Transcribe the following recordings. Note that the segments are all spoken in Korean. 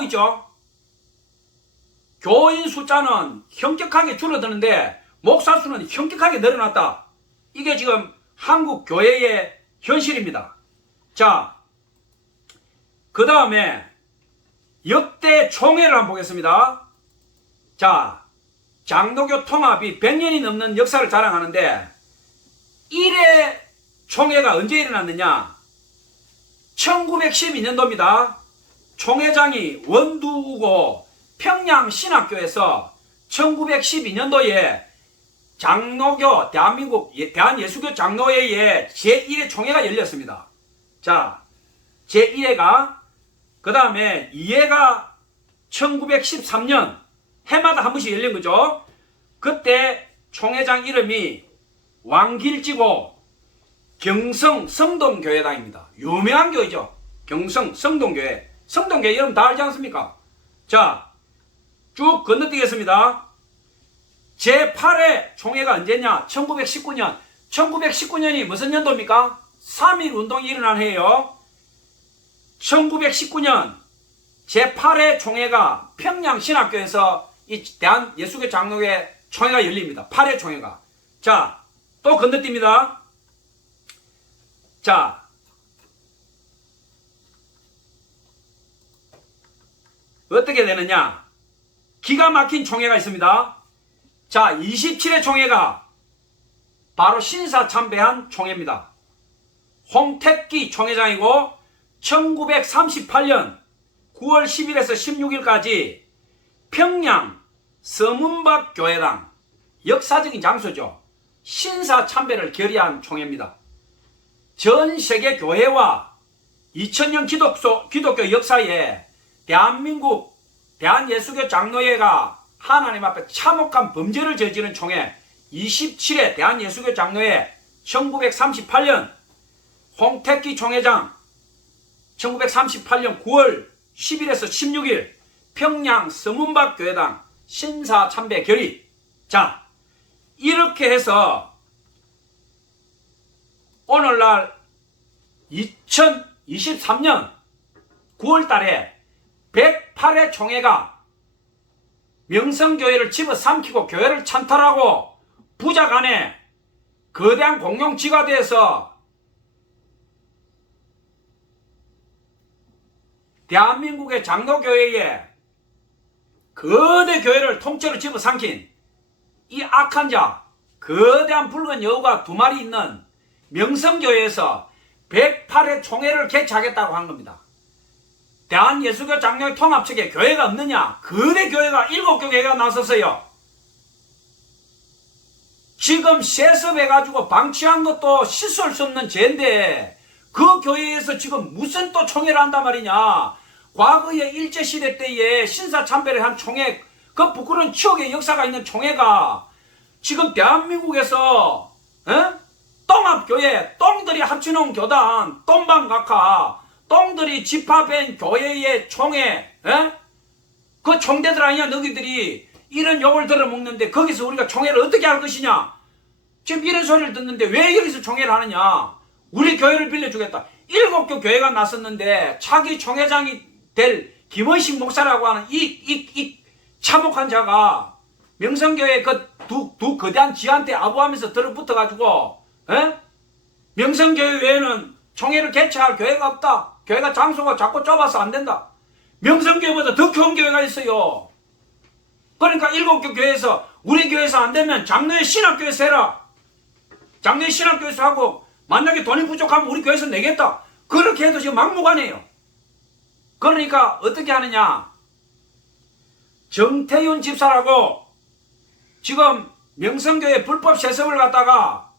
피하고 있죠. 교인 숫자는 현격하게 줄어드는데 목사 수는 현격하게 늘어났다. 이게 지금 한국 교회의 현실입니다. 자, 그 다음에 역대 총회를 한번 보겠습니다. 자, 장로교 통합이 100년이 넘는 역사를 자랑하는데 1회 총회가 언제 일어났느냐? 1912년도입니다. 총회장이 원두우고 평양신학교에서 1912년도에 장로교 대한민국 대한예수교 장로회의 제1회 총회가 열렸습니다. 자, 제1회가 그 다음에 2회가 1913년 해마다 한 번씩 열린 거죠. 그때 총회장 이름이 왕길지고 경성 성동교회당입니다. 유명한 교회죠. 경성 성동교회. 성동교회 여러분 다 알지 않습니까? 자, 쭉 건너뛰겠습니다. 제8회 총회가 언제냐? 1919년. 1919년이 무슨 연도입니까? 3.1 운동이 일어난 해예요. 1919년 제8회 총회가 평양신학교에서 이 대한예수교 장로회 총회가 열립니다. 8회 총회가. 자, 또 건너뜁니다. 자, 어떻게 되느냐? 기가 막힌 총회가 있습니다. 자, 27회 총회가 바로 신사참배한 총회입니다. 홍택기 총회장이고 1938년 9월 10일에서 16일까지 평양 서문박 교회당 역사적인 장소죠. 신사참배를 결의한 총회입니다. 전 세계 교회와 2000년 기독교 역사에 대한민국 대한예수교 장로회가 하나님 앞에 참혹한 범죄를 저지른 총회 27회 대한예수교 장로회 1938년 홍택기 총회장 1938년 9월 10일에서 16일 평양 서문박 교회당 신사참배 결의. 자, 이렇게 해서 오늘날 2023년 9월 달에 108회 총회가 명성교회를 집어삼키고 교회를 찬탈하고 부자 간에 거대한 공룡지가 돼서 대한민국의 장로교회에 거대 교회를 통째로 집어삼킨 이 악한 자, 거대한 붉은 여우가 2마리 있는 명성교회에서 108회 총회를 개최하겠다고 한 겁니다. 대한예수교 장로회 통합 측에 교회가 없느냐? 거대 교회가 7교회가 나섰어요. 지금 세습해가지고 방치한 것도 씻을 수 없는 죄인데 그 교회에서 지금 무슨 또 총회를 한단 말이냐? 과거에 일제시대 때에 신사참배를 한 총회, 그 부끄러운 추억의 역사가 있는 총회가 지금 대한민국에서 똥합교회, 똥들이 합쳐놓은 교단, 똥방각하, 똥들이 집합한 교회의 총회, 그 총대들 아니냐 너희들이 이런 욕을 들어먹는데 거기서 우리가 총회를 어떻게 할 것이냐? 지금 이런 소리를 듣는데 왜 여기서 총회를 하느냐? 우리 교회를 빌려주겠다. 7교 교회가 나섰는데 자기 총회장이 될 김원식 목사라고 하는 이 참혹한 자가 명성교회 그 두 거대한 지한테 아부하면서 들어붙어가지고 명성교회 외에는 총회를 개최할 교회가 없다. 교회가 장소가 자꾸 좁아서 안 된다. 명성교회보다 더 큰 교회가 있어요. 그러니까 7교 교회에서 우리 교회에서 안 되면 장로회 신학교에서 해라. 장로회 신학교에서 하고 만약에 돈이 부족하면 우리 교회에서 내겠다. 그렇게 해도 지금 막무가내예요. 그러니까 어떻게 하느냐? 정태윤 집사라고 지금 명성교회 불법 세습을 갖다가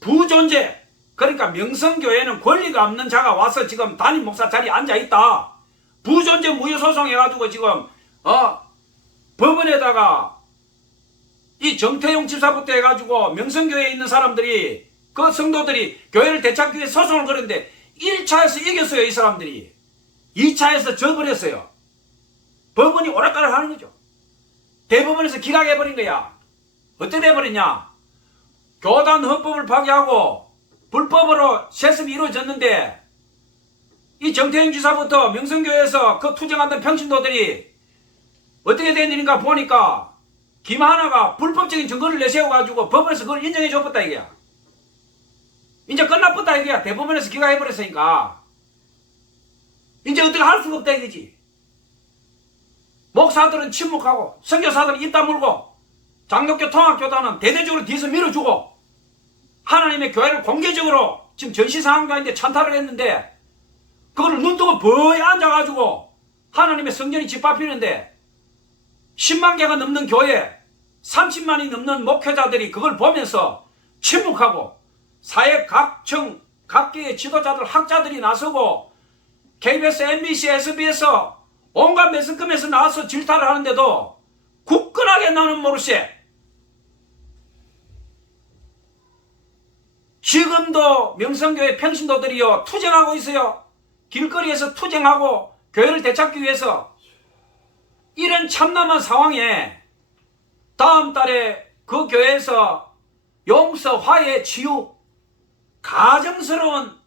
부존재, 그러니까 명성교회는 권리가 없는 자가 와서 지금 담임 목사 자리에 앉아있다. 부존재 무효소송 해가지고 지금 법원에다가 이 정태용 집사부터 해가지고 명성교회에 있는 사람들이 그 성도들이 교회를 되찾기 위해 소송을 걸었는데 1차에서 이겼어요. 이 사람들이 2차에서 져버렸어요. 법원이 오락가락 하는 거죠. 대법원에서 기각해버린 거야. 어떻게 돼버렸냐? 교단 헌법을 파기하고 불법으로 세습이 이루어졌는데 이 정태영 지사부터 명성교회에서 그 투쟁하던 평신도들이 어떻게 된 일인가 보니까 김하나가 불법적인 증거를 내세워가지고 법원에서 그걸 인정해줬다 이게야. 이제 끝났다 이게야. 대법원에서 기각해버렸으니까 이제 어떻게 할 수가 없다 이거지. 목사들은 침묵하고 선교사들은 입 다물고 장로교 통합교단은 대대적으로 뒤에서 밀어주고 하나님의 교회를 공개적으로 지금 전시 상황 가운데 찬탈을 했는데 그걸 눈뜨고 버이 앉아가지고 하나님의 성전이 짓밟히는데 10만 개가 넘는 교회 30만이 넘는 목회자들이 그걸 보면서 침묵하고 사회 각층 각계의 지도자들 학자들이 나서고 KBS, MBC, SBS 온갖 매스컴에서 나와서 질타를 하는데도 굳건하게 나는 모르세. 지금도 명성교회 평신도들이요 투쟁하고 있어요. 길거리에서 투쟁하고 교회를 되찾기 위해서. 이런 참담한 상황에 다음 달에 그 교회에서 용서, 화해, 치유, 가정스러운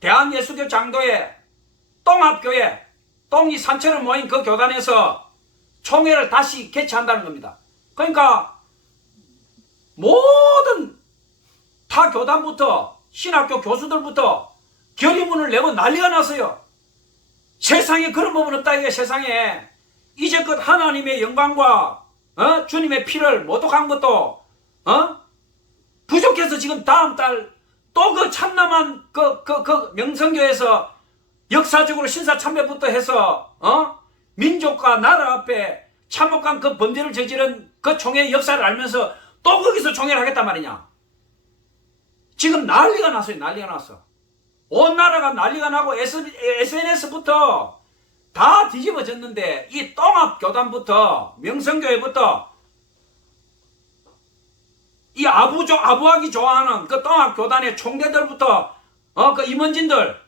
대한예수교 장도회, 똥합교회, 똥이 산처럼 모인 그 교단에서 총회를 다시 개최한다는 겁니다. 그러니까 모든 타 교단부터 신학교 교수들부터 결의문을 내고 난리가 났어요. 세상에 그런 법은 없다 이게. 세상에 이제껏 하나님의 영광과 주님의 피를 모독한 것도 부족해서 지금 다음 달 또 그 참남한 그 명성교에서 역사적으로 신사참배부터 해서 민족과 나라 앞에 참혹한 그 범죄를 저지른 그 총회의 역사를 알면서 또 거기서 총회를 하겠단 말이냐. 지금 난리가 났어요. 난리가 났어. 온 나라가 난리가 나고 SNS부터 다 뒤집어졌는데 이 똥합교단부터 명성교회부터 이 아부하기 좋아하는 그 똥합교단의 총대들부터 그 임원진들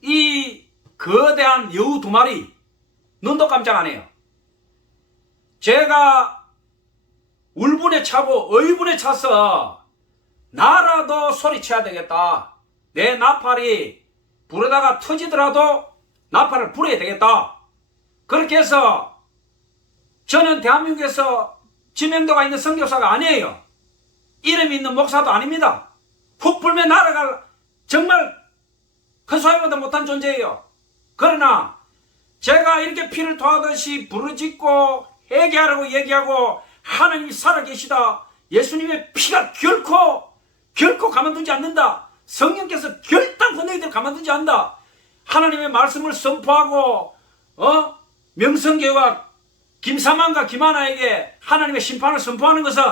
이 거대한 여우 두 마리 눈도 깜짝 안 해요. 제가 울분에 차고 의분에 차서 나라도 소리쳐야 되겠다. 내 나팔이 불에다가 터지더라도 나팔을 불어야 되겠다. 그렇게 해서 저는 대한민국에서 지명도가 있는 선교사가 아니에요. 이름이 있는 목사도 아닙니다. 훅 불면 나라가 정말 큰 소리보다 못한 존재예요. 그러나 제가 이렇게 피를 토하듯이 부르짖고 회개하라고 얘기하고 하나님이 살아계시다. 예수님의 피가 결코 가만두지 않는다. 성령께서 결단코 너희들 가만두지 않는다. 하나님의 말씀을 선포하고 명성교회와 김사만과 김하나에게 하나님의 심판을 선포하는 것은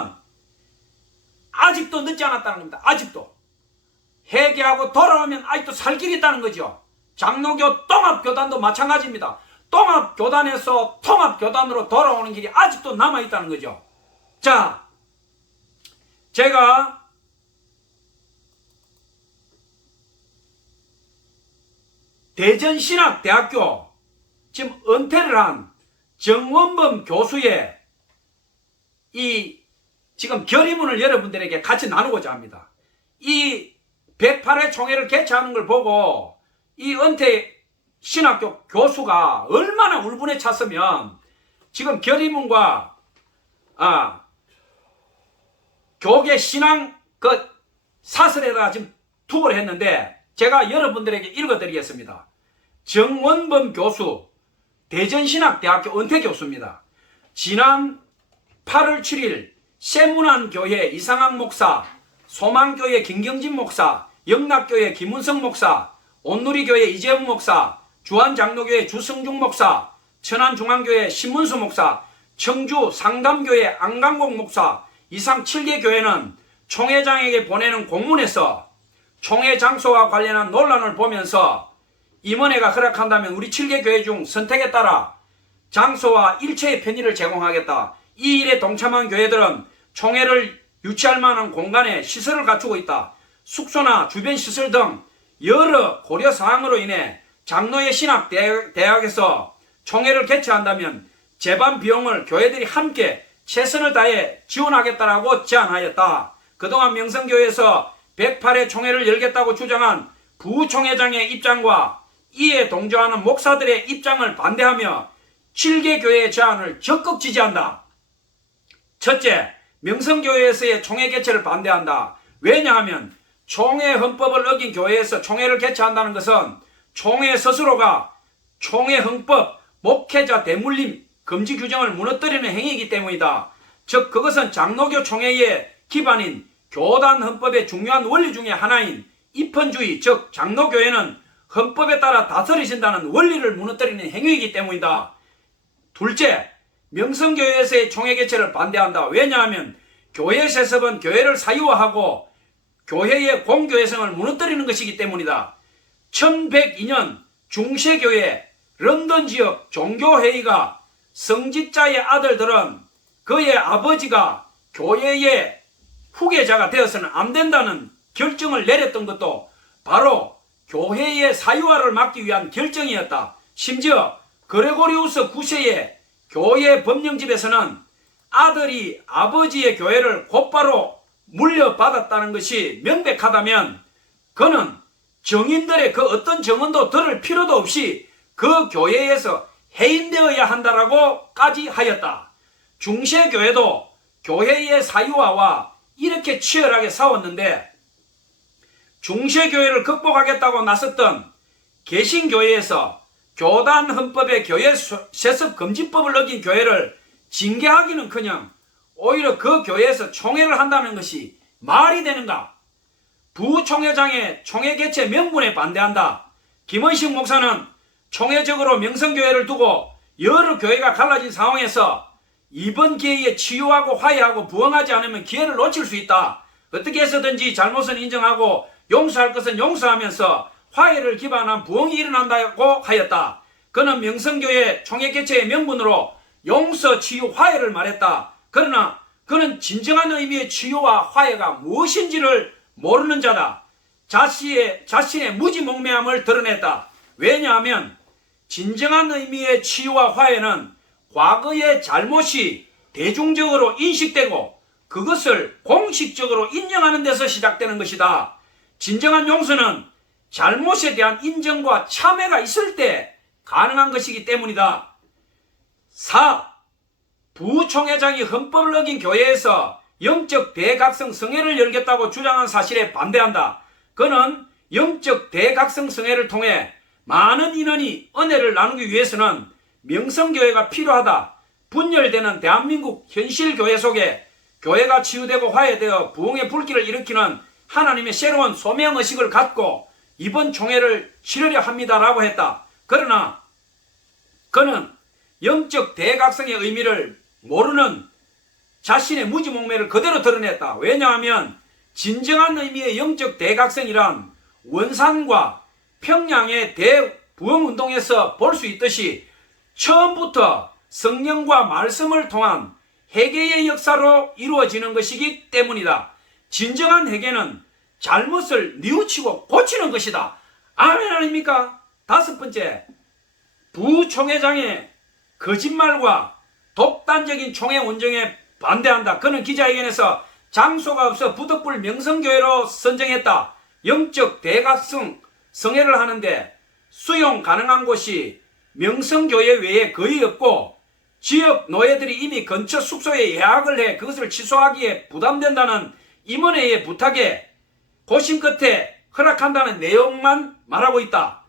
아직도 늦지 않았다는 겁니다. 아직도. 회개하고 돌아오면 아직도 살 길이 있다는 거죠. 장로교 똥합교단도 마찬가지입니다. 똥합교단에서 통합교단으로 돌아오는 길이 아직도 남아있다는 거죠. 자, 제가 대전신학대학교 지금 은퇴를 한 정원범 교수의 이 지금 결의문을 여러분들에게 같이 나누고자 합니다. 이 108회 총회를 개최하는 걸 보고 이 은퇴 신학교 교수가 얼마나 울분에 찼으면 지금 결의문과 교계 신앙 그 사설에다가 지금 투고를 했는데 제가 여러분들에게 읽어드리겠습니다. 정원범 교수 대전신학대학교 은퇴 교수입니다. 지난 8월 7일 세문안교회 이상학 목사, 소망교회 김경진 목사, 영락교회 김은성 목사, 온누리교회 이재훈 목사, 주한장로교회 주성중 목사, 천안중앙교회 신문수 목사, 청주 상담교회 안강국 목사 이상 7개 교회는 총회장에게 보내는 공문에서 총회 장소와 관련한 논란을 보면서 임원회가 허락한다면 우리 7개 교회 중 선택에 따라 장소와 일체의 편의를 제공하겠다. 이 일에 동참한 교회들은 총회를 유치할 만한 공간에 시설을 갖추고 있다. 숙소나 주변 시설 등 여러 고려 사항으로 인해 장로의 신학대학에서 총회를 개최한다면 재반 비용을 교회들이 함께 최선을 다해 지원하겠다라고 제안하였다. 그동안 명성교회에서 108회 총회를 열겠다고 주장한 부총회장의 입장과 이에 동조하는 목사들의 입장을 반대하며 7개 교회의 제안을 적극 지지한다. 첫째, 명성교회에서의 총회 개최를 반대한다. 왜냐하면 총회 헌법을 어긴 교회에서 총회를 개최한다는 것은 총회 스스로가 총회 헌법, 목회자 대물림 금지 규정을 무너뜨리는 행위이기 때문이다. 즉 그것은 장로교 총회의 기반인 교단 헌법의 중요한 원리 중에 하나인 입헌주의, 즉 장로교회는 헌법에 따라 다스리신다는 원리를 무너뜨리는 행위이기 때문이다. 둘째, 명성교회에서의 총회 개최를 반대한다. 왜냐하면 교회 세습은 교회를 사유화하고 교회의 공교회성을 무너뜨리는 것이기 때문이다. 1102년 중세교회 런던 지역 종교회의가 성직자의 아들들은 그의 아버지가 교회의 후계자가 되어서는 안 된다는 결정을 내렸던 것도 바로 교회의 사유화를 막기 위한 결정이었다. 심지어 그레고리우스 9세의 교회 법령집에서는 아들이 아버지의 교회를 곧바로 물려받았다는 것이 명백하다면 그는 정인들의 그 어떤 정언도 들을 필요도 없이 그 교회에서 해임되어야 한다라고까지 하였다. 중세교회도 교회의 사유화와 이렇게 치열하게 싸웠는데 중세교회를 극복하겠다고 나섰던 개신교회에서 교단 헌법의 교회 세습 금지법을 어긴 교회를 징계하기는커녕 오히려 그 교회에서 총회를 한다는 것이 말이 되는가? 부총회장의 총회 개최 명분에 반대한다. 김원식 목사는 총회적으로 명성교회를 두고 여러 교회가 갈라진 상황에서 이번 기회에 치유하고 화해하고 부흥하지 않으면 기회를 놓칠 수 있다. 어떻게 해서든지 잘못은 인정하고 용서할 것은 용서하면서 화해를 기반한 부흥이 일어난다고 하였다. 그는 명성교회 총회 개최의 명분으로 용서, 치유, 화해를 말했다. 그러나 그는 진정한 의미의 치유와 화해가 무엇인지를 모르는 자다. 자신의 무지몽매함을 드러냈다. 왜냐하면 진정한 의미의 치유와 화해는 과거의 잘못이 대중적으로 인식되고 그것을 공식적으로 인정하는 데서 시작되는 것이다. 진정한 용서는 잘못에 대한 인정과 참회가 있을 때 가능한 것이기 때문이다. 4. 부총회장이 헌법을 어긴 교회에서 영적 대각성 성회를 열겠다고 주장한 사실에 반대한다. 그는 영적 대각성 성회를 통해 많은 인원이 은혜를 나누기 위해서는 명성교회가 필요하다. 분열되는 대한민국 현실 교회 속에 교회가 치유되고 화해되어 부흥의 불길을 일으키는 하나님의 새로운 소명의식을 갖고 이번 총회를 치르려 합니다라고 했다. 그러나 그는 영적 대각성의 의미를 모르는 자신의 무지몽매를 그대로 드러냈다. 왜냐하면 진정한 의미의 영적 대각성이란 원산과 평양의 대부흥운동에서 볼 수 있듯이 처음부터 성령과 말씀을 통한 회개의 역사로 이루어지는 것이기 때문이다. 진정한 회개는 잘못을 뉘우치고 고치는 것이다. 아멘 아닙니까? 5번째, 부총회장의 거짓말과 독단적인 총회 운영에 반대한다. 그는 기자회견에서 장소가 없어 부덕불 명성교회로 선정했다. 영적 대각성 성회를 하는데 수용 가능한 곳이 명성교회 외에 거의 없고 지역 노예들이 이미 근처 숙소에 예약을 해 그것을 취소하기에 부담된다는 임원회의 부탁에 고심 끝에 허락한다는 내용만 말하고 있다.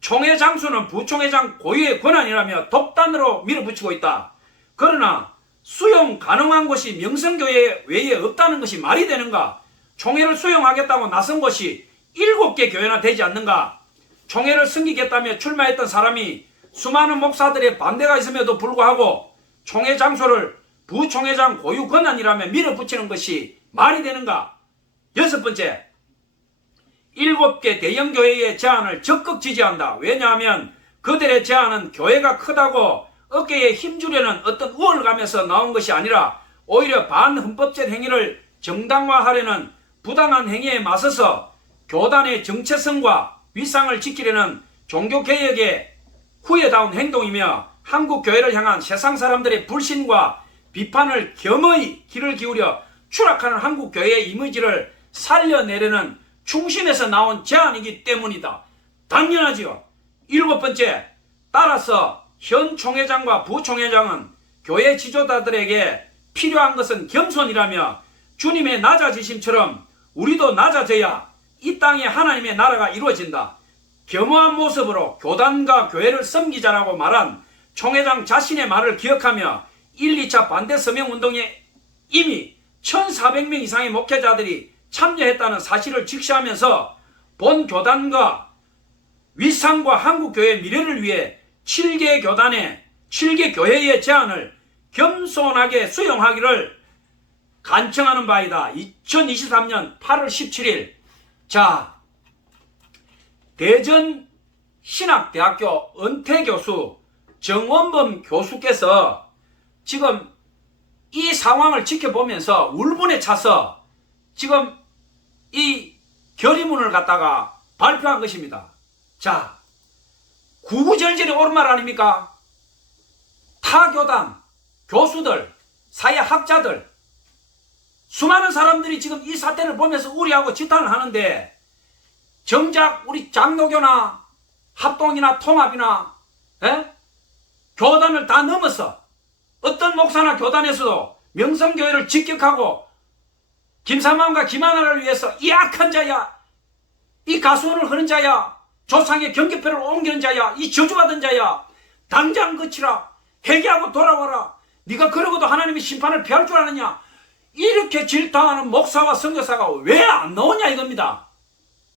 총회 장소는 부총회장 고유의 권한이라며 독단으로 밀어붙이고 있다. 그러나 수용 가능한 곳이 명성교회 외에 없다는 것이 말이 되는가? 총회를 수용하겠다고 나선 곳이 7개 교회나 되지 않는가? 총회를 섬기겠다며 출마했던 사람이 수많은 목사들의 반대가 있음에도 불구하고 총회 장소를 부총회장 고유 권한이라며 밀어붙이는 것이 말이 되는가? 6번째, 7개 대형 교회의 제안을 적극 지지한다. 왜냐하면 그들의 제안은 교회가 크다고 어깨에 힘주려는 어떤 우월감에서 나온 것이 아니라 오히려 반헌법적 행위를 정당화하려는 부당한 행위에 맞서서 교단의 정체성과 위상을 지키려는 종교개혁의 후회다운 행동이며 한국 교회를 향한 세상 사람들의 불신과 비판을 겸허히 귀를 기울여 추락하는 한국 교회의 이미지를 살려내려는 충심에서 나온 제안이기 때문이다. 당연하지요. 7번째, 따라서 현 총회장과 부총회장은 교회 지도자들에게 필요한 것은 겸손이라며 주님의 낮아지심처럼 우리도 낮아져야 이 땅에 하나님의 나라가 이루어진다. 겸허한 모습으로 교단과 교회를 섬기자라고 말한 총회장 자신의 말을 기억하며 1, 2차 반대 서명운동에 이미 1400명 이상의 목회자들이 참여했다는 사실을 직시하면서 본 교단과 위상과 한국교회의 미래를 위해 7개 교회의 제안을 겸손하게 수용하기를 간청하는 바이다. 2023년 8월 17일. 자, 대전 신학대학교 은퇴교수 정원범 교수께서 지금 이 상황을 지켜보면서 울분에 차서 지금 이 결의문을 갖다가 발표한 것입니다. 자, 구구절절이 옳은 말 아닙니까? 타교단, 교수들, 사회학자들, 수많은 사람들이 지금 이 사태를 보면서 우려하고 지탄을 하는데 정작 우리 장로교나 합동이나 통합이나 교단을 다 넘어서 어떤 목사나 교단에서도 명성교회를 직격하고 김삼환과 김하나를 위해서 이 악한 자야, 이 가수원을 하는 자야, 조상의 경계표를 옮기는 자야, 이 저주받은 자야, 당장 그치라, 회개하고 돌아와라, 네가 그러고도 하나님의 심판을 피할 줄 아느냐, 이렇게 질타하는 목사와 선교사가 왜 안 나오냐 이겁니다.